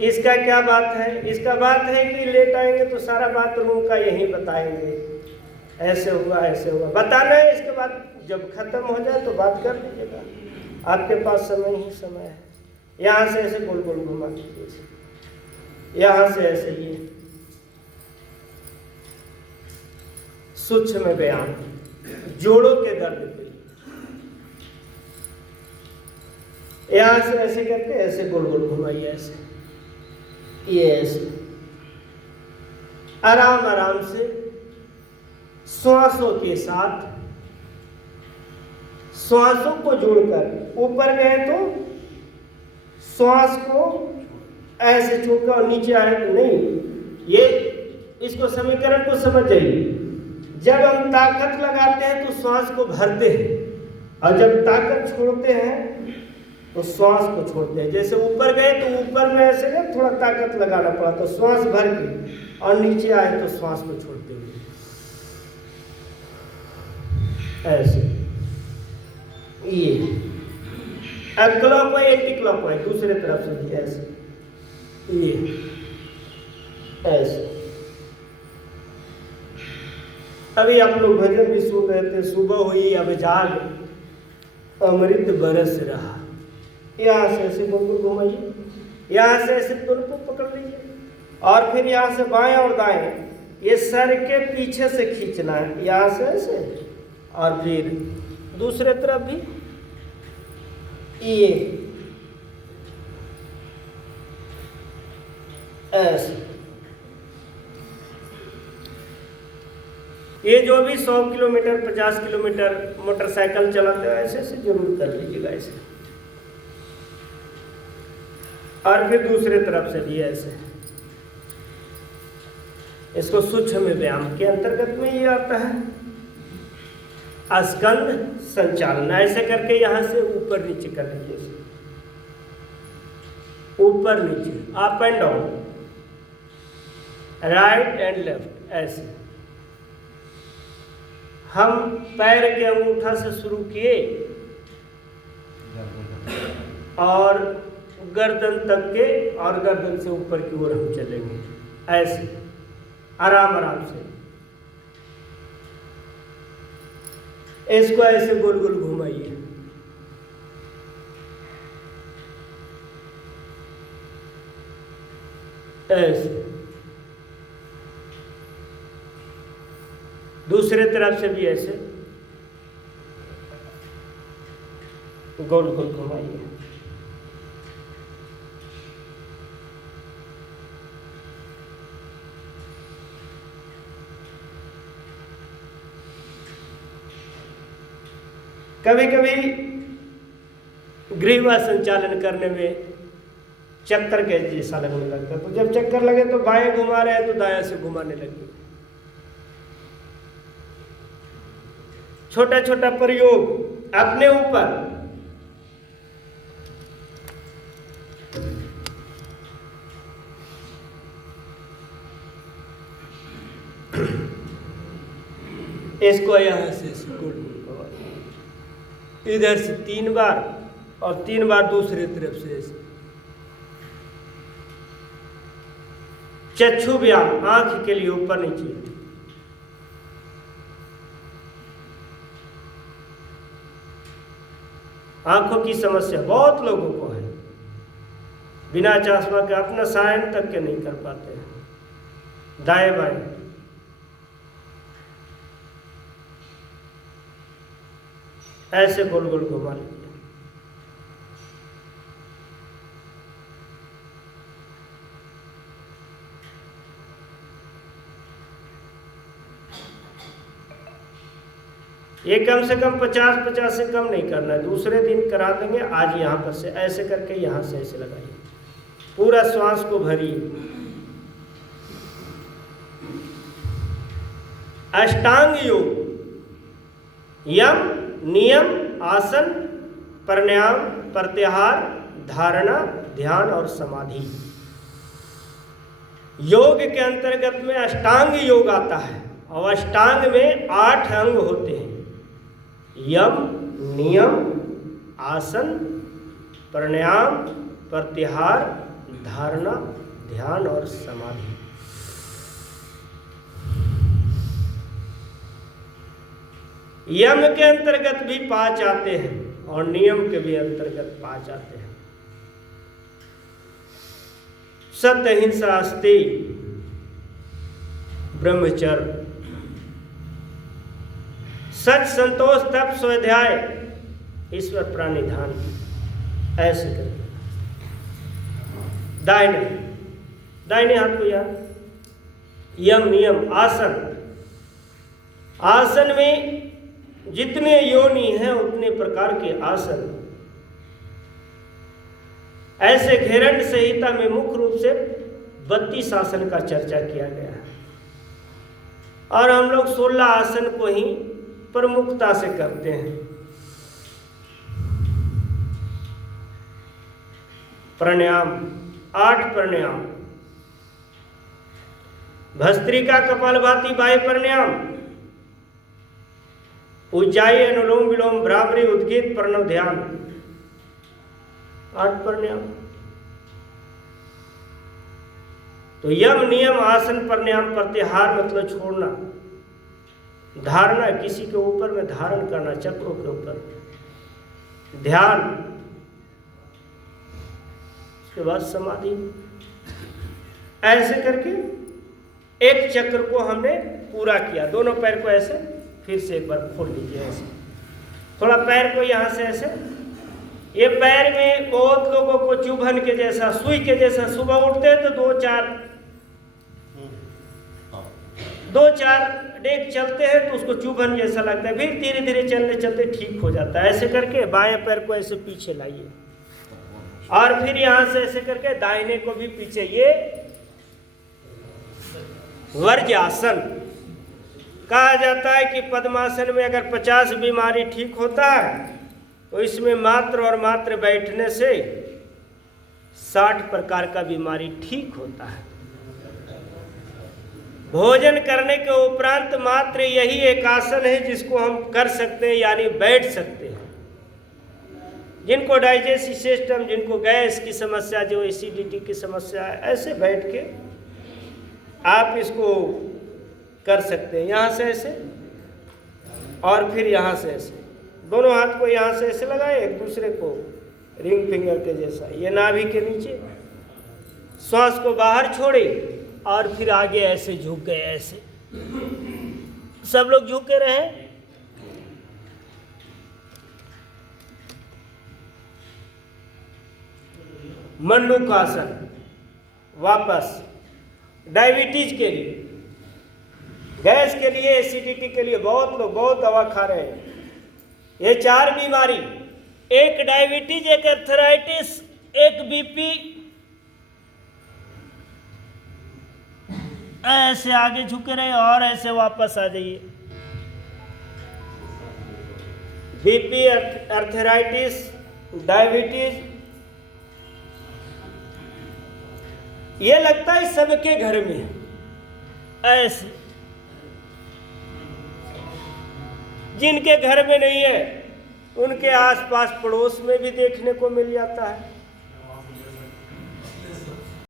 इसका क्या बात है? इसका बात है कि लेट आएंगे तो सारा बात रूम का यही बताएंगे, ऐसे हुआ ऐसे हुआ, बताना है। इसके बाद जब खत्म हो जाए तो बात कर लीजिएगा, आपके पास समय ही समय है। यहाँ से ऐसे गोल गोल घुमा दीजिए, यहाँ से ऐसे ये सूक्ष्म व्यायाम, जोड़ों के दर्द के लिए। यहाँ से ऐसे करके ऐसे गोल गोल घुमाइए, ऐसे ये ऐसे आराम आराम से श्वासों के साथ, श्वासों को जोड़कर ऊपर गए तो श्वास को ऐसे छोड़कर और नीचे आए तो नहीं। ये इसको समीकरण को समझ जाइए। जब हम ताकत लगाते हैं तो श्वास को भरते हैं, और जब ताकत छोड़ते हैं तो श्वास को छोड़ते हैं। जैसे ऊपर गए तो ऊपर में ऐसे ना थोड़ा ताकत लगाना पड़ा तो श्वास भर के, और नीचे आए तो श्वास को छोड़ते हुए ऐसे। ये अब क्लॉकवाइज एंटी क्लॉकवाइज दूसरे तरफ से भी ऐसे, ये ऐसे। अभी आप लोग भजन भी सुन रहे थे, सुबह हुई अब जाग अमृत बरस रहा। यहाँ से ऐसे गोल घुमाइए, यहाँ से ऐसे दोनों को पकड़ लीजिए, और फिर यहाँ से बाएं और दाएं, ये सर के पीछे से खींचना है, यहाँ से ऐसे, और फिर दूसरे तरफ भी ये ऐसे। ये जो भी 100 किलोमीटर 50 किलोमीटर मोटरसाइकिल चलाते हैं ऐसे ऐसे जरूर कर लीजिएगा ऐसे, और फिर दूसरे तरफ से भी ऐसे। इसको सूक्ष्म व्यायाम के अंतर्गत में ये आता है स्कंद संचालन। ऐसे करके यहाँ से ऊपर नीचे कर लीजिए, ऊपर नीचे, up and down, right and left ऐसे। हम पैर के अंगूठा से शुरू किए और गर्दन तक के, और गर्दन से ऊपर की ओर हम चलेंगे ऐसे आराम आराम से। इसको ऐसे गोल गोल घुमाइए, ऐसे। दूसरे तरफ से भी ऐसे गोल गोल घुमाइए। कभी कभी ग्रीवा संचालन करने में चक्कर के जैसा लगने लगता है, तो जब चक्कर लगे तो बाएं घुमा रहे हैं तो दाएं से घुमाने लगे। छोटा छोटा प्रयोग अपने ऊपर। इसको यहां से इधर से 3 बार और 3 बार दूसरी तरफ से ऐसे। चक्षु व्यायाम, आंख के लिए ऊपर नीचे। आंखों की समस्या बहुत लोगों को है, बिना चश्मा के अपना सायन तक के नहीं कर पाते हैं, दाएं बाएं। ऐसे गोल गोल घुमा लीजिए। ये कम से कम 50 से कम नहीं करना है, दूसरे दिन करा देंगे। आज यहाँ पर से ऐसे करके यहाँ से ऐसे लगाइए, पूरा श्वास को भरिए। अष्टांग योग, यम, नियम, आसन, प्राणायाम, प्रत्याहार, धारणा, ध्यान और समाधि। योग के अंतर्गत में अष्टांग योग आता है, और अष्टांग में 8 अंग होते हैं। यम, नियम, आसन, प्राणायाम, प्रत्याहार, धारणा, ध्यान और समाधि। यम के अंतर्गत भी 5 आते हैं और नियम के भी अंतर्गत 5 आते हैं। सत्य, अहिंसा, अस्तेय, ब्रह्मचर्य, सच, संतोष, तप, स्वाध्याय, ईश्वर प्राणिधान। ऐसे करके दाहिने हाथ को याद, यम, नियम, आसन। आसन में जितने योनि हैं उतने प्रकार के आसन। ऐसे घेरंड संहिता में मुख्य रूप से 32 आसन का चर्चा किया गया है और हम लोग 16 आसन को ही प्रमुखता से करते हैं। प्राणायाम, 8 प्राणायाम, भस्त्रिका, कपालभाति, वायु प्राणायाम, उज्जाई, अनुलोम विलोम, भ्रामरी, उद्गीत, प्रणव, ध्यान, 8 प्राणायाम। तो यम, नियम, आसन, प्राणायाम, प्रत्याहार मतलब छोड़ना, धारणा किसी के ऊपर में धारण करना, चक्रों के ऊपर, ध्यान, उसके बाद समाधि। ऐसे करके एक चक्र को हमने पूरा किया। दोनों पैर को ऐसे फिर से एक बार खोल लीजिए, ऐसे थोड़ा पैर को यहाँ से ऐसे। ये पैर में बहुत लोगों को चुभन के जैसा, सुई के जैसा, सुबह उठते हैं तो 2-4 डेग चलते हैं तो उसको चुभन जैसा लगता है, फिर धीरे धीरे चलते चलते ठीक हो जाता है। ऐसे करके बाएं पैर को ऐसे पीछे लाइए और फिर यहाँ से ऐसे करके दाहिने को भी पीछे। ये वर्ज्यासन कहा जाता है कि पद्मासन में अगर 50 बीमारी ठीक होता है तो इसमें मात्र और मात्र बैठने से 60 प्रकार का बीमारी ठीक होता है। भोजन करने के उपरांत मात्र यही एक आसन है जिसको हम कर सकते हैं, यानी बैठ सकते हैं। जिनको डाइजेस्टिव सिस्टम, जिनको गैस की समस्या, जो एसिडिटी की समस्या है, ऐसे बैठ के आप इसको कर सकते हैं। यहाँ से ऐसे और फिर यहाँ से ऐसे, दोनों हाथ को यहाँ से ऐसे लगाए, एक दूसरे को रिंग फिंगर के जैसा, ये नाभि के नीचे। श्वास को बाहर छोड़े और फिर आगे ऐसे झुक गए। ऐसे सब लोग झुके रहे। मंडूकासन, वापस डायबिटीज के लिए, गैस के लिए, एसिडिटी के लिए बहुत लोग बहुत दवा खा रहे हैं। ये 4 बीमारी, एक डायबिटीज, एक अर्थराइटिस, एक बीपी। ऐसे आगे झुके रहे और ऐसे वापस आ जाइए। बीपी, अर्थराइटिस, डायबिटीज, ये लगता है सबके घर में ऐसे। जिनके घर में नहीं है उनके आसपास पड़ोस में भी देखने को मिल जाता है।